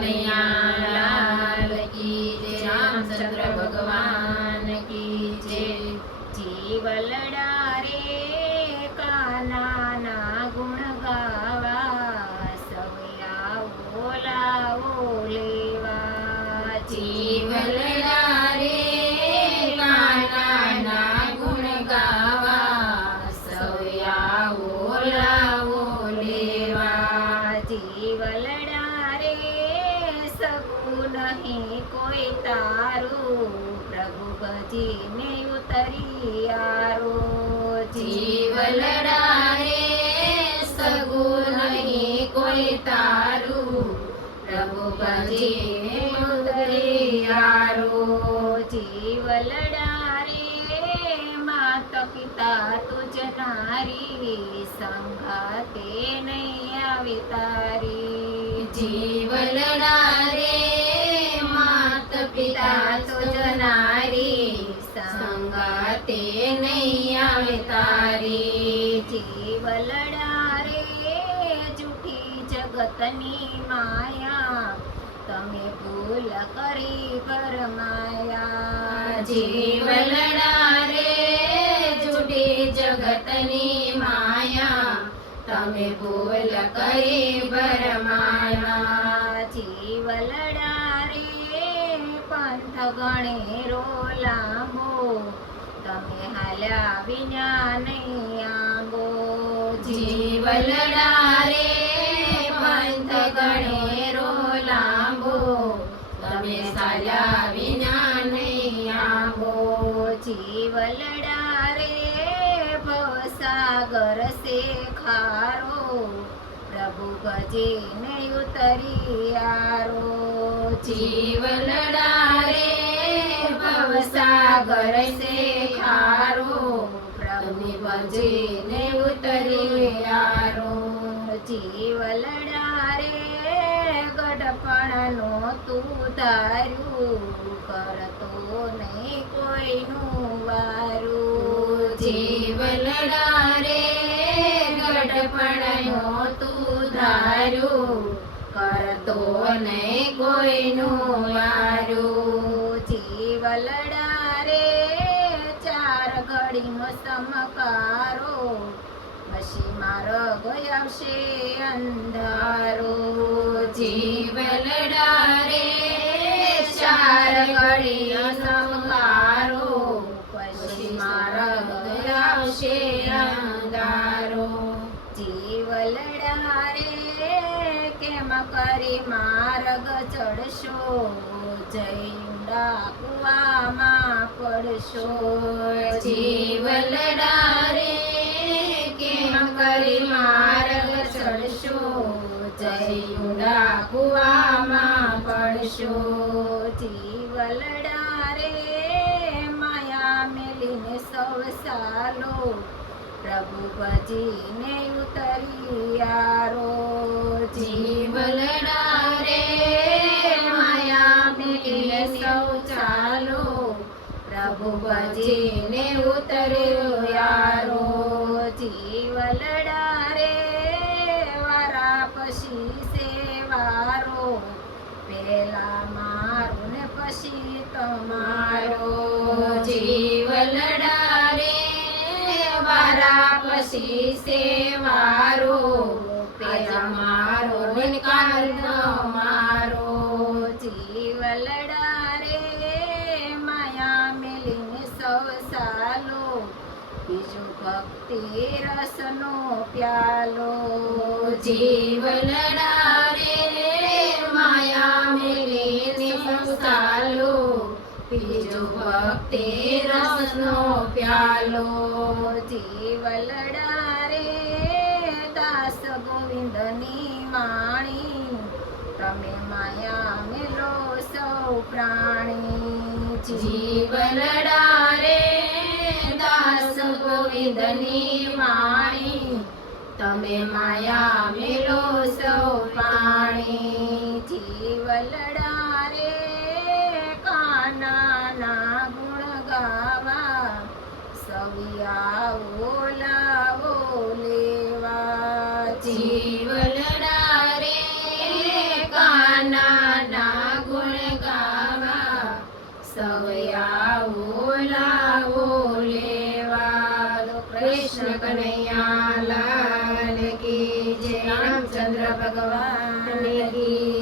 કનૈયા લાલ કી જય, રામચંદ્ર ભગવાન કી જય। જીવલડા રે કાનાના ગુણ ગાવા, સૌએ આવો લાવો લેવા। જીવલડા રે કાનાના ગુણ ગાવા, સૌએ આવો લાવો લેવા। જીવલડા રે સગું નહીં કોઈ તારું, પ્રભુ ભજીને ઉતરી આરો। જીવલડા રે સગું નહીં કોઈ તારું, પ્રભુ ભજીને ઉતરી આરો। જીવલડા રે માતા પિતા તુજ નારી, સંગાતે નહીં આવે તારી। જીવલડા રે માત પિતા તુજ નારી, સંગાતે નહીં આવે તારી। જીવલડા રે જૂઠી જગતની માયા, તમે ભૂલ કરી ભરમાયા। જીવલડા રે જૂઠી જગતની માયા, તમે ભૂલ કરી ભરમાયા। જીવલડા રે પંથ ગણેરો લાંબો, તમે હાલ્યા વિના નહીં આંબો। જીવલડા રે પંથ ગણેરો લાંબો, તમે ચાલ્યા વિના નહીં આંબો। જીવલડા રે ભવસાગર સે ખારો, પ્રભુ ભજીને ઉતરી આરો। જીવલડા રે ભવસાગર સે ખારો, પ્રભુ ભજીને ઉતરી આરો। જીવલડા રે ગઢપણનો તું ધાર્યું, કરતો નહીં કોઈનું વારું। જીવલડા રે ગઢપણનો તું ધાર્યું, કરતો નહીં કોઈનું વારું। જીવલડા રે ચાર ઘડીનો સમકારો, પછી મારો ગયાવશે અંધારો। જીવલડા રે ચાર ઘડીનો સમકારો, પછી મારા ગયા આવશે અંધારો। જીવલડા રે કેમ કરી માર્ગ ચડશો, જઈડા કુવામાં પડશો। જીવલડા રે કેમ કરી માર્ગ ચડશો, જઈડા કુવામાં પડશો। જીવલડા રે માયા મેલીને સૌ સાલો, પ્રભુ ભજીને ઉતરી આરો। જીવલડા રે માયા મેલીને સૌ ચાલો, પ્રભુ ભજીને ઉતર્યો યારો। જીવલડા રે વારા પછી સેવારો, પેલા મારું ને પછી તમારો। જીવલડા રે વારા પછી સેવારો, પેલા મારો ને કાલ મારો। જીવલડા રે માયા મેલીને સૌ સાલો, બીજો ભક્તિ રસનો પ્યાલો। જીવલડા રે માયા મેલીને સૌ સાલો, બીજો ભક્તિ રસનો પ્યાલો। જીવલડા રે દાસ ગોવિંદની વાણી, તમે માયા મેલો સૌ પ્રાણી। જીવલડા રે દાસ ગોવિંદની વાણી, તમે માયા મેલો સૌ પ્રાણી। જીવલડા રે કાનાના ગુણ ગાવા, સૌએ આવો લાવો લેવા। જીવલડા રે કાના સવયાવો લાવો લેવા. કૃષ્ણ કનૈયા લાલ કી જય. રામચંદ્ર ભગવાન કી